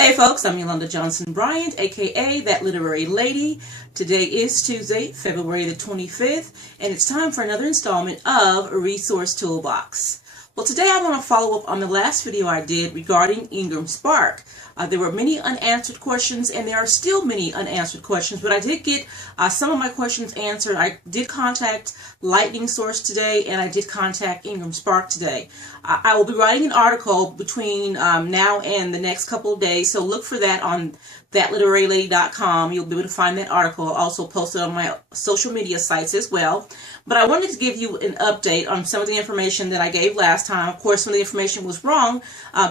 Hey folks, I'm Yolanda Johnson-Bryant, aka That Literary Lady. Today is Tuesday, February the 25th, and it's time for another installment of Resource Toolbox. Well, today I want to follow up on the last video I did regarding Ingram Spark. There were many unanswered questions, and there are still many unanswered questions, but I did get some of my questions answered. I did contact Lightning Source today, and I did contact Ingram Spark today. I will be writing an article between now and the next couple of days, so look for that on thatliterarylady.com. You'll be able to find that article. I'll also post it on my social media sites as well. But I wanted to give you an update on some of the information that I gave last time. Of course, some of the information was wrong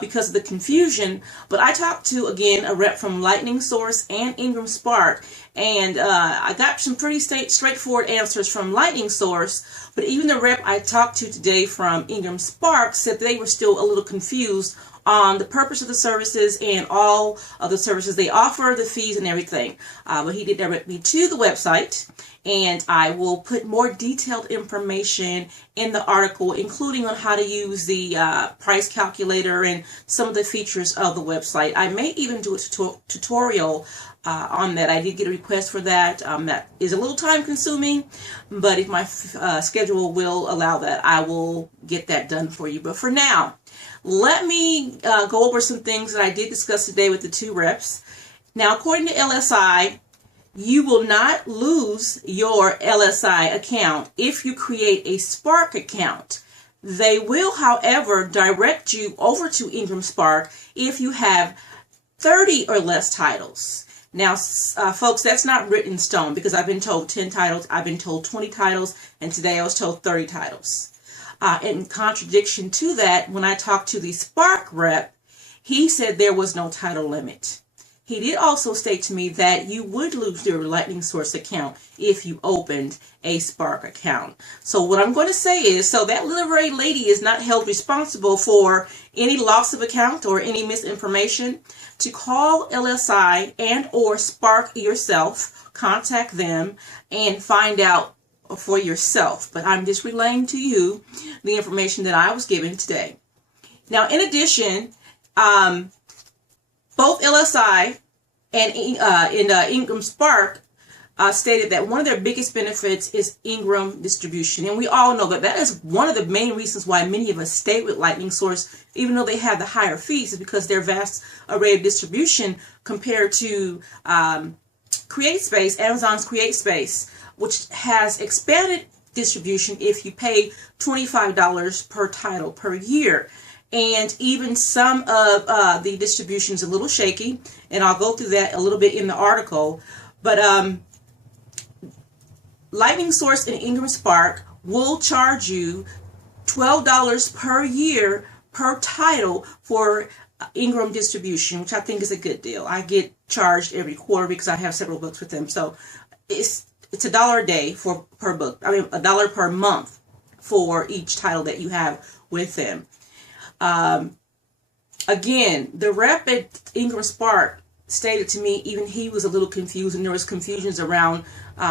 because of the confusion, but I talked to, again, a rep from Lightning Source and Ingram Spark, and I got some pretty straightforward answers from Lightning Source, but even the rep I talked to today from Ingram Spark said they were still a little confused on the purpose of the services and all of the services they offer, the fees and everything. But he did direct me to the website, and I will put more detailed information in the article, including on how to use the price calculator and some of the features of the website. I may even do a tutorial on that. I did get a request for that. That is a little time consuming, but if my schedule will allow that, I will get that done for you. But for now, let me go over some things that I did discuss today with the two reps. Now, according to LSI, you will not lose your LSI account if you create a Spark account. They will, however, direct you over to Ingram Spark if you have 30 or less titles. Now, folks, that's not written in stone because I've been told 10 titles, I've been told 20 titles, and today I was told 30 titles. In contradiction to that, when I talked to the Spark rep, he said there was no title limit. He did also state to me that you would lose your Lightning Source account if you opened a Spark account. So what I'm going to say is, so that literary lady is not held responsible for any loss of account or any misinformation. To call LSI and or Spark yourself, contact them and find out for yourself. But I'm just relaying to you the information that I was given today. Now, in addition, both LSI and Ingram Spark stated that one of their biggest benefits is Ingram distribution. And we all know that that is one of the main reasons why many of us stay with Lightning Source, even though they have the higher fees, is because their vast array of distribution compared to CreateSpace, Amazon's CreateSpace, which has expanded distribution if you pay $25 per title per year. And even some of the distribution is a little shaky, and I'll go through that a little bit in the article. But Lightning Source and Ingram Spark will charge you $12 per year per title for Ingram distribution, which I think is a good deal. I get charged every quarter because I have several books with them. So it's $1 a day per book. I mean, $1 per month for each title that you have with them. Again, the rep at Ingram Spark stated to me even he was a little confused, and there was confusions around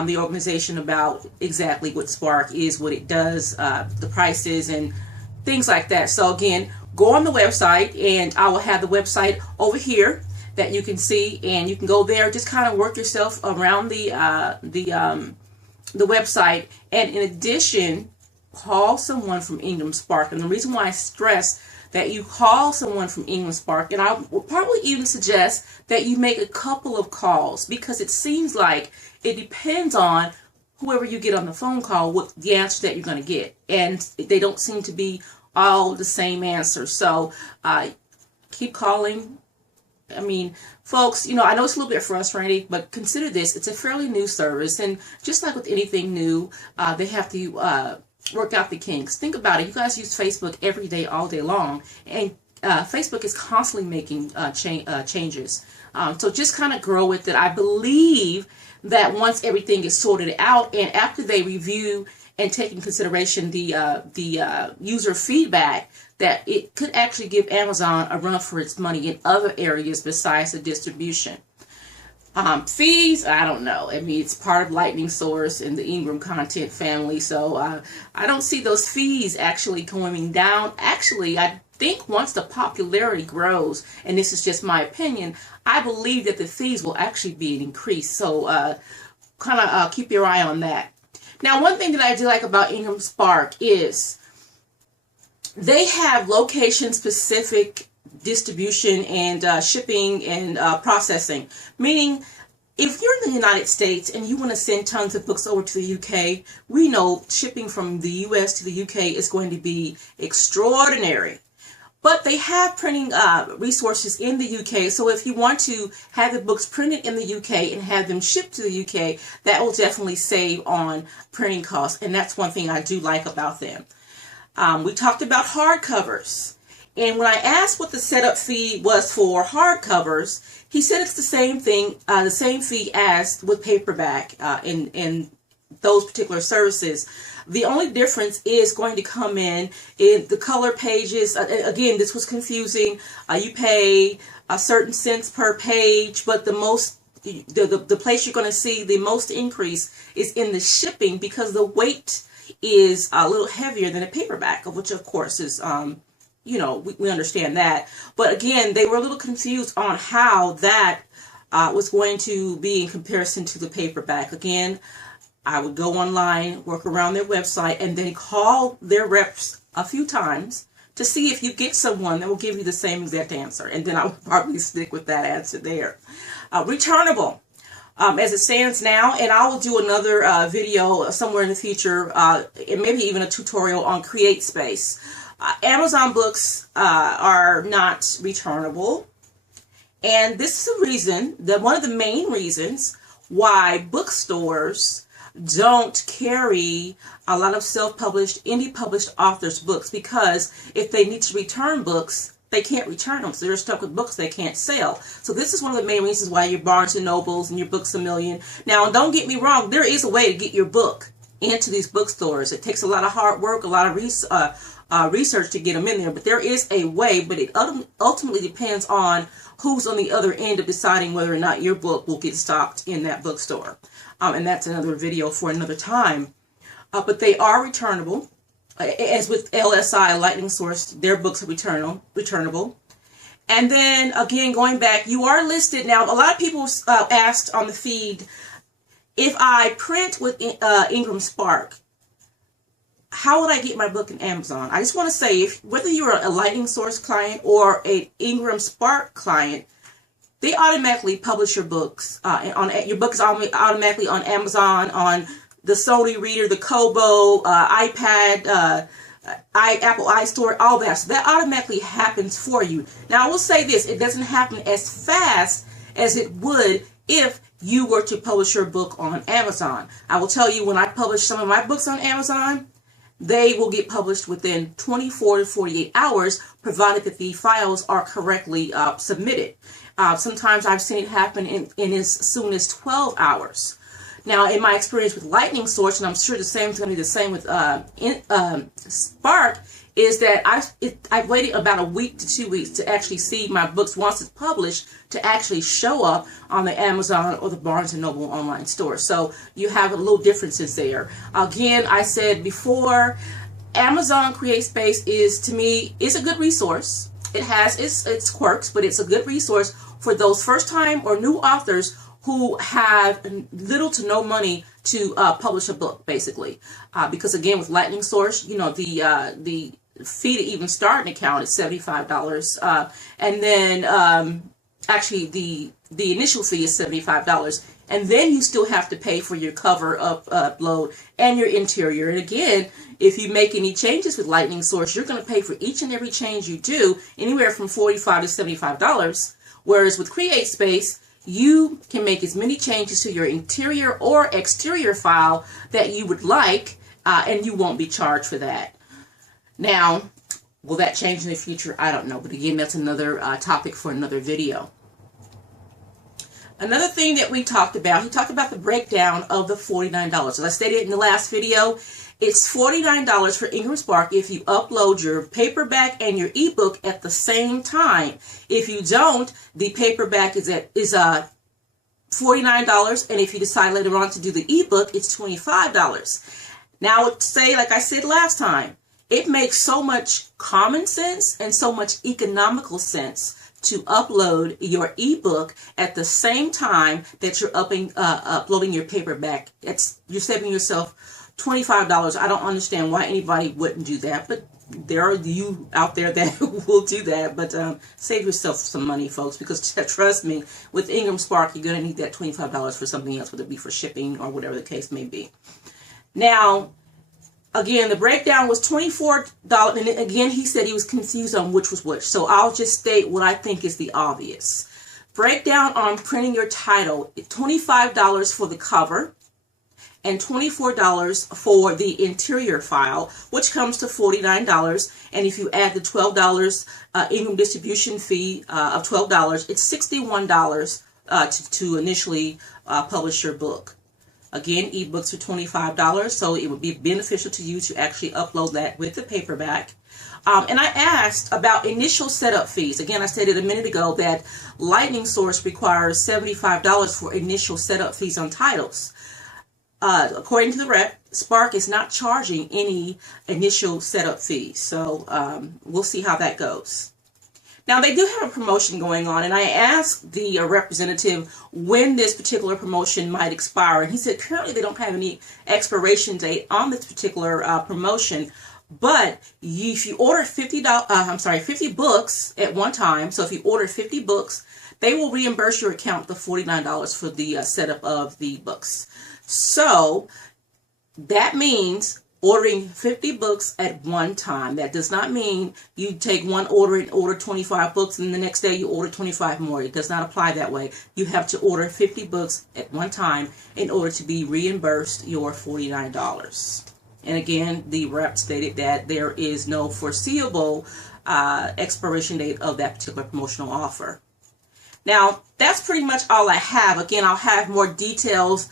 the organization about exactly what Spark is, what it does, the prices, and things like that. So again, go on the website, and I will have the website over here that you can see, and you can go there, just kind of work yourself around the website, and in addition, call someone from Ingram Spark. And the reason why I stress that you call someone from Ingram Spark, and I will probably even suggest that you make a couple of calls, because it seems like it depends on whoever you get on the phone call, what the answer that you're going to get, and they don't seem to be all the same answer. So keep calling. I mean, folks, you know, I know it's a little bit frustrating, but consider this. It's a fairly new service, and just like with anything new, they have to work out the kinks. Think about it. You guys use Facebook every day, all day long, and Facebook is constantly making changes. So just kind of grow with it. I believe that once everything is sorted out, and after they review and take in consideration the user feedback, that it could actually give Amazon a run for its money in other areas besides the distribution. Fees, I don't know. I mean, it's part of Lightning Source and the Ingram content family, so I don't see those fees actually going down. Actually, I think once the popularity grows, and this is just my opinion, I believe that the fees will actually be increased. So kind of keep your eye on that. Now, one thing that I do like about Ingram Spark is they have location-specific distribution and shipping and processing, meaning if you're in the United States and you want to send tons of books over to the UK, we know shipping from the US to the UK is going to be extraordinary. But they have printing resources in the UK, so if you want to have the books printed in the UK and have them shipped to the UK, that will definitely save on printing costs, and that's one thing I do like about them. We talked about hardcovers, and when I asked what the setup fee was for hardcovers, he said it's the same thing, the same fee as with paperback in those particular services. The only difference is going to come in the color pages. Again, this was confusing. You pay a certain cents per page, but the place you're going to see the most increase is in the shipping, because the weight is a little heavier than a paperback, which of course is you know, we understand that. But again, they were a little confused on how that was going to be in comparison to the paperback. Again, I would go online, work around their website, and then call their reps a few times to see if you get someone that will give you the same exact answer. And then I would probably stick with that answer there. Returnable. As it stands now, and I will do another video somewhere in the future, and maybe even a tutorial on CreateSpace. Amazon books are not returnable. And this is the reason, that one of the main reasons why bookstores don't carry a lot of self-published, indie-published authors' books, because if they need to return books, they can't return them. So they're stuck with books they can't sell. So this is one of the main reasons why your Barnes & Nobles and your Books A Million. Now, don't get me wrong, there is a way to get your book into these bookstores. It takes a lot of hard work, a lot of research to get them in there, but there is a way, but it ultimately depends on who's on the other end of deciding whether or not your book will get stocked in that bookstore. And that's another video for another time. But they are returnable. As with LSI, Lightning Source, their books are returnable. And then, again, going back, you are listed. Now, a lot of people asked on the feed, if I print with Ingram Spark, how would I get my book in Amazon? I just want to say, whether you're a Lightning Source client or an Ingram Spark client, they automatically publish your books. Your book is automatically on Amazon, on the Sony Reader, the Kobo, iPad, Apple iStore, all that. So that automatically happens for you. Now, I will say this. It doesn't happen as fast as it would if you were to publish your book on Amazon. I will tell you, when I publish some of my books on Amazon, they will get published within 24 to 48 hours, provided that the files are correctly submitted. Sometimes I've seen it happen in as soon as 12 hours. Now, in my experience with Lightning Source, and I'm sure the same is going to be the same with Spark, is that I've waited about a week to 2 weeks to actually see my books, once it's published, to actually show up on the Amazon or the Barnes & Noble online store. So you have a little differences there. Again, I said before, Amazon CreateSpace is, to me, is a good resource. It has its quirks, but it's a good resource for those first-time or new authors who have little to no money to publish a book, basically. Because again, with Lightning Source, you know, the fee to even start an account is $75, and then actually the initial fee is $75, and then you still have to pay for your cover upload and your interior. And again, if you make any changes with Lightning Source, you're going to pay for each and every change you do, anywhere from $45 to $75. Whereas with CreateSpace, you can make as many changes to your interior or exterior file that you would like, and you won't be charged for that. Now, will that change in the future? I don't know. But again, that's another topic for another video. Another thing that we talked about, he talked about the breakdown of the $49. As I stated in the last video, it's $49 for Ingram Spark if you upload your paperback and your ebook at the same time. If you don't, the paperback is $49, and if you decide later on to do the ebook, it's $25. Now, say, like I said last time, it makes so much common sense and so much economical sense to upload your ebook at the same time that you're uploading your paperback. You're saving yourself $25. I don't understand why anybody wouldn't do that, but there are you out there that will do that. But save yourself some money, folks, because trust me, with Ingram Spark, you're going to need that $25 for something else, whether it be for shipping or whatever the case may be. Now, again, the breakdown was $24, and again, he said he was confused on which was which. So I'll just state what I think is the obvious. Breakdown on printing your title, $25 for the cover, and $24 for the interior file, which comes to $49. And if you add the $12 Ingram distribution fee of $12, it's $61 to initially publish your book. Again, ebooks are $25, so it would be beneficial to you to actually upload that with the paperback. And I asked about initial setup fees. Again, I stated a minute ago that Lightning Source requires $75 for initial setup fees on titles. According to the rep, Spark is not charging any initial setup fees. So we'll see how that goes. Now, they do have a promotion going on, and I asked the representative when this particular promotion might expire, and he said currently they don't have any expiration date on this particular promotion, but if you order 50 books at one time, so if you order 50 books, they will reimburse your account the $49 for the setup of the books. So that means ordering 50 books at one time. That does not mean you take one order and order 25 books and the next day you order 25 more. It does not apply that way. You have to order 50 books at one time in order to be reimbursed your $49. And again, the rep stated that there is no foreseeable expiration date of that particular promotional offer. Now, that's pretty much all I have. Again, I'll have more details,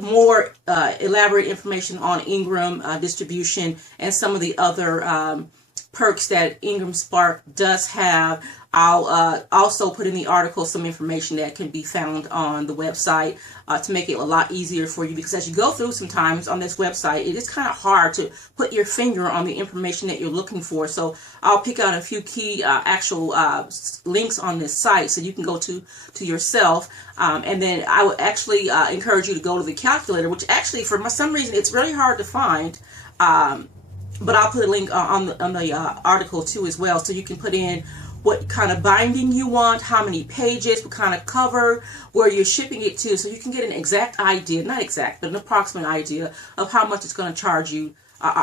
more elaborate information on Ingram distribution and some of the other perks that Ingram Spark does have. I'll also put in the article some information that can be found on the website to make it a lot easier for you, because as you go through sometimes on this website, it is kind of hard to put your finger on the information that you're looking for. So I'll pick out a few key actual links on this site so you can go to yourself. And then I would actually encourage you to go to the calculator, which actually for some reason it's really hard to find. But I'll put a link on the article too as well, so you can put in what kind of binding you want, how many pages, what kind of cover, where you're shipping it to, so you can get an exact idea, not exact, but an approximate idea of how much it's going to charge you,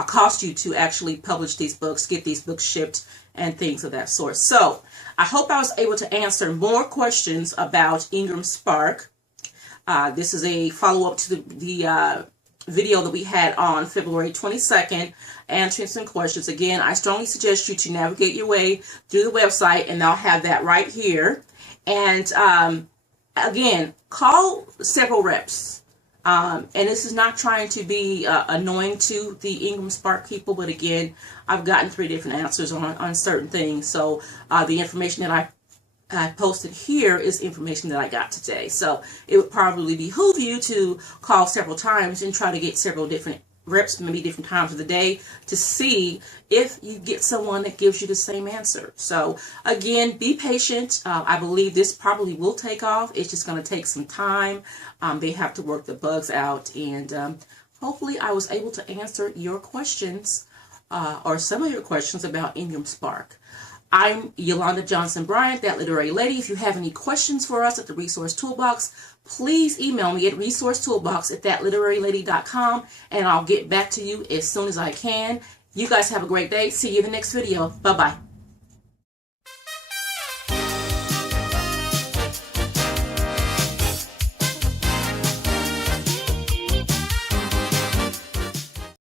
cost you to actually publish these books, get these books shipped, and things of that sort. So I hope I was able to answer more questions about Ingram Spark. This is a follow-up to the video that we had on February 22nd, answering some questions. Again, I strongly suggest you to navigate your way through the website, and I'll have that right here. And again, call several reps. And this is not trying to be annoying to the Ingram Spark people, but again, I've gotten 3 different answers on certain things. So the information that I posted here is information that I got today. So it would probably behoove you to call several times and try to get several different reps, maybe different times of the day, to see if you get someone that gives you the same answer. So again, be patient. I believe this probably will take off. It's just going to take some time. They have to work the bugs out, and hopefully I was able to answer your questions or some of your questions about Ingram Spark. I'm Yolanda Johnson-Bryant, That Literary Lady. If you have any questions for us at the Resource Toolbox, please email me at resourcetoolbox@thatliterarylady.com, and I'll get back to you as soon as I can. You guys have a great day. See you in the next video. Bye-bye.